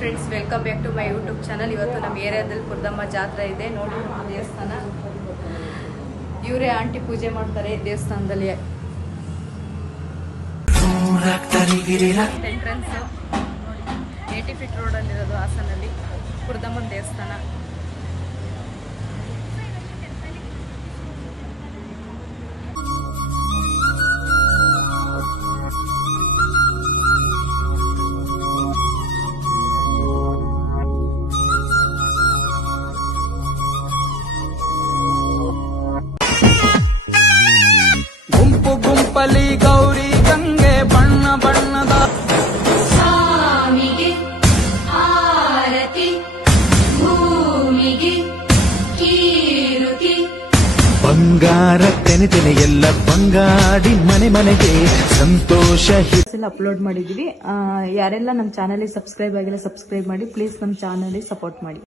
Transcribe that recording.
Friends, welcome back to my YouTube channel. ಇವತ್ತು ನಮ್ಮ ಏರಿಯಾದಲ್ಲಿ ಕುರ್ದಮ್ಮ ಜಾತ್ರೆ ಇದೆ. ನೋಡಿ ದೇವಸ್ಥಾನ, ಇವರೇ ಆಂಟಿ ಪೂಜೆ ಮಾಡ್ತಾರೆ ದೇವಸ್ಥಾನದಲ್ಲಿ. ಎಂಟ್ರೆನ್ಸ್ 80 ಫೀಟ್ ರೋಡ್ ಅಲ್ಲಿರೋದು ಹಾಸನಲ್ಲಿ ಕುರ್ದಮ್ಮನ ದೇವಸ್ಥಾನ. ಗುಂಪಲಿ ಗೌರಿ ಗಂಗೆ ಬಣ್ಣ ಬಣ್ಣದ ಸ್ವಾಮಿಗೆ ಆರತಿ, ಭೂಮಿಗೆ ಕೀರುತಿ. ಬಂಗಾರ ತೆನೆ ತೆನೆ ಎಲ್ಲ ಬಂಗಾಡಿ ಮನೆ ಮನೆಗೆ ಸಂತೋಷ ಅಪ್ಲೋಡ್ ಮಾಡಿದೀವಿ. ಯಾರೆಲ್ಲ ನಮ್ಮ ಚಾನಲ್ ಸಬ್ಸ್ಕ್ರೈಬ್ ಆಗಿಲ್ಲ ಸಬ್ಸ್ಕ್ರೈಬ್ ಮಾಡಿ ಪ್ಲೀಸ್. ನಮ್ಮ ಚಾನಲ್ ಸಪೋರ್ಟ್ ಮಾಡಿ.